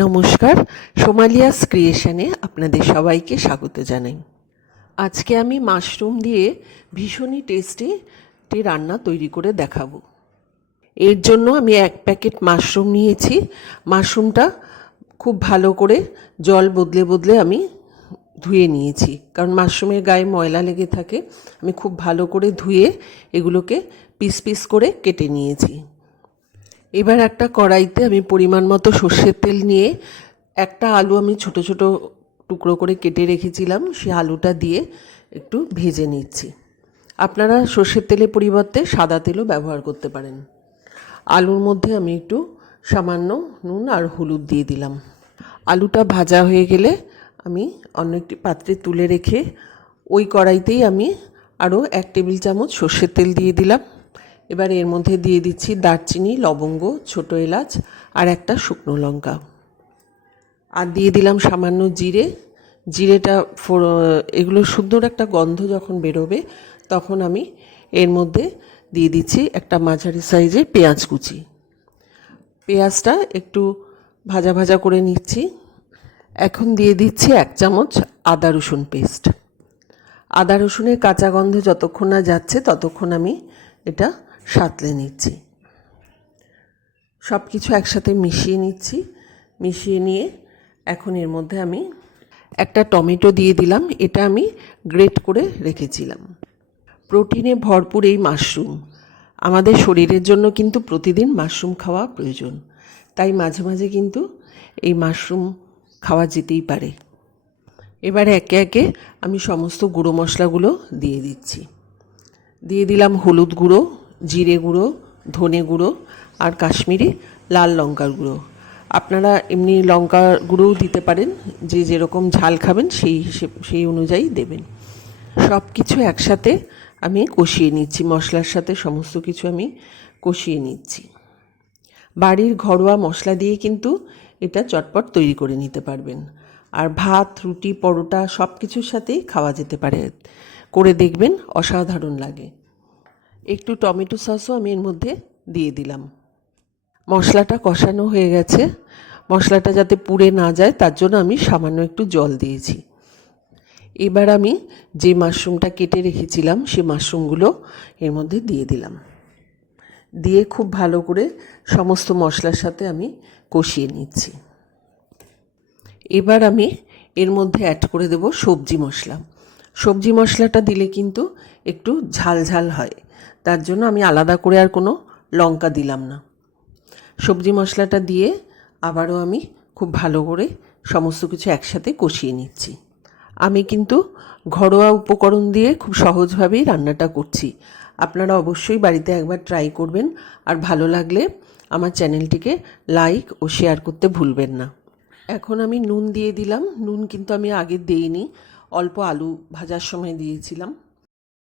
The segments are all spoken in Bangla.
নমস্কার, সোমালিয়াস ক্রিয়েশনে আপনাদের সবাইকে স্বাগত জানাই। আজকে আমি মাশরুম দিয়ে ভীষণই টেস্টি একটি রান্না তৈরি করে দেখাবো। এর জন্য আমি 1 প্যাকেট মাশরুম নিয়েছি। মাশরুমটা খুব ভালো করে জল বদলে বদলে আমি ধুয়ে নিয়েছি, কারণ মাশরুমের গায়ে ময়লা লেগে থাকে। আমি খুব ভালো করে ধুয়ে এগুলোকে পিস পিস করে কেটে নিয়েছি। এবার একটা কড়াইতে আমি পরিমাণ মতো সর্ষের তেল নিয়ে একটা আলু আমি ছোট ছোট টুকরো করে কেটে রেখেছিলাম, সেই আলুটা দিয়ে একটু ভেজে নিচ্ছি। আপনারা সর্ষের তেলের পরিবর্তে সাদা তেলও ব্যবহার করতে পারেন। আলুর মধ্যে আমি একটু সামান্য নুন আর হলুদ দিয়ে দিলাম। আলুটা ভাজা হয়ে গেলে আমি অন্য একটি পাত্রে তুলে রেখে ওই কড়াইতেই আমি আরও 1 টেবিল চামচ সর্ষের তেল দিয়ে দিলাম। এবার এর মধ্যে দিয়ে দিচ্ছি দারচিনি, লবঙ্গ, ছোটো এলাচ আর একটা শুকনো লঙ্কা, আর দিয়ে দিলাম সামান্য জিরে। জিরেটা এগুলো সুন্দর একটা গন্ধ যখন বেরোবে তখন আমি এর মধ্যে দিয়ে দিচ্ছি একটা মাঝারি সাইজের পেঁয়াজ কুচি। পেঁয়াজটা একটু ভাজা ভাজা করে নিচ্ছি। এখন দিয়ে দিচ্ছি 1 চামচ আদা রসুন পেস্ট। আদা রসুনের কাঁচা গন্ধ যতক্ষণ না যাচ্ছে ততক্ষণ আমি এটা সাঁতলে নিচ্ছি। সব কিছু একসাথে মিশিয়ে নিচ্ছি। মিশিয়ে নিয়ে এখন এর মধ্যে আমি একটা টমেটো দিয়ে দিলাম। এটা আমি গ্রেট করে রেখেছিলাম। প্রোটিনে ভরপুর এই মাশরুম আমাদের শরীরের জন্য কিন্তু প্রতিদিন মাশরুম খাওয়া প্রয়োজন, তাই মাঝে মাঝে কিন্তু এই মাশরুম খাওয়া যেতেই পারে। এবার একে একে আমি সমস্ত গুঁড়ো মশলাগুলো দিয়ে দিচ্ছি। দিয়ে দিলাম হলুদ গুঁড়ো, জিরে গুঁড়ো, ধনে গুঁড়ো আর কাশ্মীরি লাল লঙ্কার গুঁড়ো। আপনারা এমনি লঙ্কার গুঁড়োও দিতে পারেন, যে যেরকম ঝাল খাবেন সেই অনুযায়ী দেবেন। সব কিছু একসাথে আমি কষিয়ে নিচ্ছি। মশলার সাথে সমস্ত কিছু আমি কষিয়ে নিচ্ছি। বাড়ির ঘরোয়া মশলা দিয়ে কিন্তু এটা চটপট তৈরি করে নিতে পারবেন, আর ভাত, রুটি, পরোটা সব কিছুর সাথেই খাওয়া যেতে পারে। করে দেখবেন, অসাধারণ লাগে। একটু টমেটো সসও আমি এর মধ্যে দিয়ে দিলাম। মশলাটা কষানো হয়ে গেছে। মশলাটা যাতে পুড়ে না যায় তার জন্য আমি সামান্য একটু জল দিয়েছি। এবার আমি যে মাশরুমটা কেটে রেখেছিলাম সেই মাশরুমগুলো এর মধ্যে দিয়ে দিলাম। দিয়ে খুব ভালো করে সমস্ত মশলার সাথে আমি কষিয়ে নিচ্ছি। এবার আমি এর মধ্যে অ্যাড করে দেব সবজি মশলা। সবজি মশলাটা দিলে কিন্তু একটু ঝাল ঝাল হয়, তার জন্য আমি আলাদা করে আর কোনো লঙ্কা দিলাম না। সবজি মশলাটা দিয়ে আবারও আমি খুব ভালো করে সমস্ত কিছু একসাথে কষিয়ে নিচ্ছি। আমি কিন্তু ঘরোয়া উপকরণ দিয়ে খুব সহজভাবেই রান্নাটা করছি। আপনারা অবশ্যই বাড়িতে একবার ট্রাই করবেন, আর ভালো লাগলে আমার চ্যানেলটিকে লাইক ও শেয়ার করতে ভুলবেন না। এখন আমি নুন দিয়ে দিলাম। নুন কিন্তু আমি আগে দেইনি, অল্প আলু ভাজার সময় দিয়েছিলাম।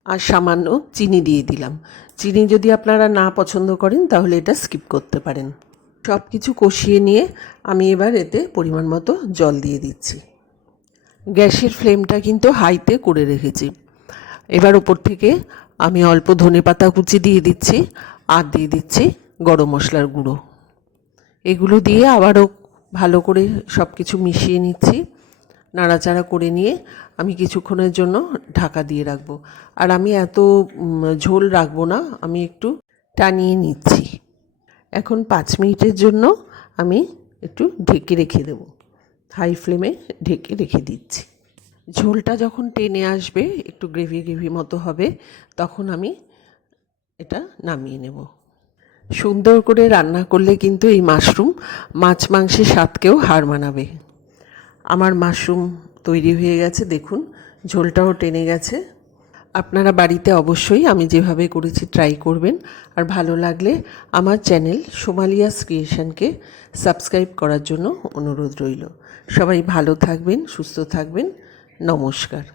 আর সামান্য চিনি দিয়ে দিলাম। চিনি যদি আপনারা না পছন্দ করেন তাহলে এটা স্কিপ করতে পারেন। সব কিছু কষিয়ে নিয়ে আমি এবার এতে পরিমাণ মতো জল দিয়ে দিচ্ছি। গ্যাসের ফ্লেমটা কিন্তু হাইতে করে রেখেছি। এবার ওপর থেকে আমি অল্প ধনেপাতা কুচি দিয়ে দিচ্ছি, আর দিয়ে দিচ্ছি গরম মশলার গুঁড়ো। এগুলো দিয়ে আবারও ভালো করে সব কিছু মিশিয়ে নিচ্ছি। নাড়াচাড়া করে নিয়ে আমি কিছুক্ষণের জন্য ঢাকা দিয়ে রাখবো। আর আমি এত ঝোল রাখবো না, আমি একটু টানিয়ে নিচ্ছি। এখন 5 মিনিটের জন্য আমি একটু ঢেকে রেখে দেব। হাই ফ্লেমে ঢেকে রেখে দিচ্ছি। ঝোলটা যখন টেনে আসবে, একটু গ্রেভি গ্রেভি মতো হবে, তখন আমি এটা নামিয়ে নেব। সুন্দর করে রান্না করলে কিন্তু এই মাশরুম মাছ মাংসের স্বাদকেও হার মানাবে। আমার মাশরুম তৈরি হয়ে গেছে, দেখুন ঝোলটাও টেনে গেছে। আপনারা বাড়িতে অবশ্যই আমি যেভাবে করেছি ট্রাই করবেন, আর ভালো লাগলে আমার চ্যানেল সোমালিয়াস ক্রিয়েশনকে সাবস্ক্রাইব করার জন্য অনুরোধ রইল। সবাই ভালো থাকবেন, সুস্থ থাকবেন। নমস্কার।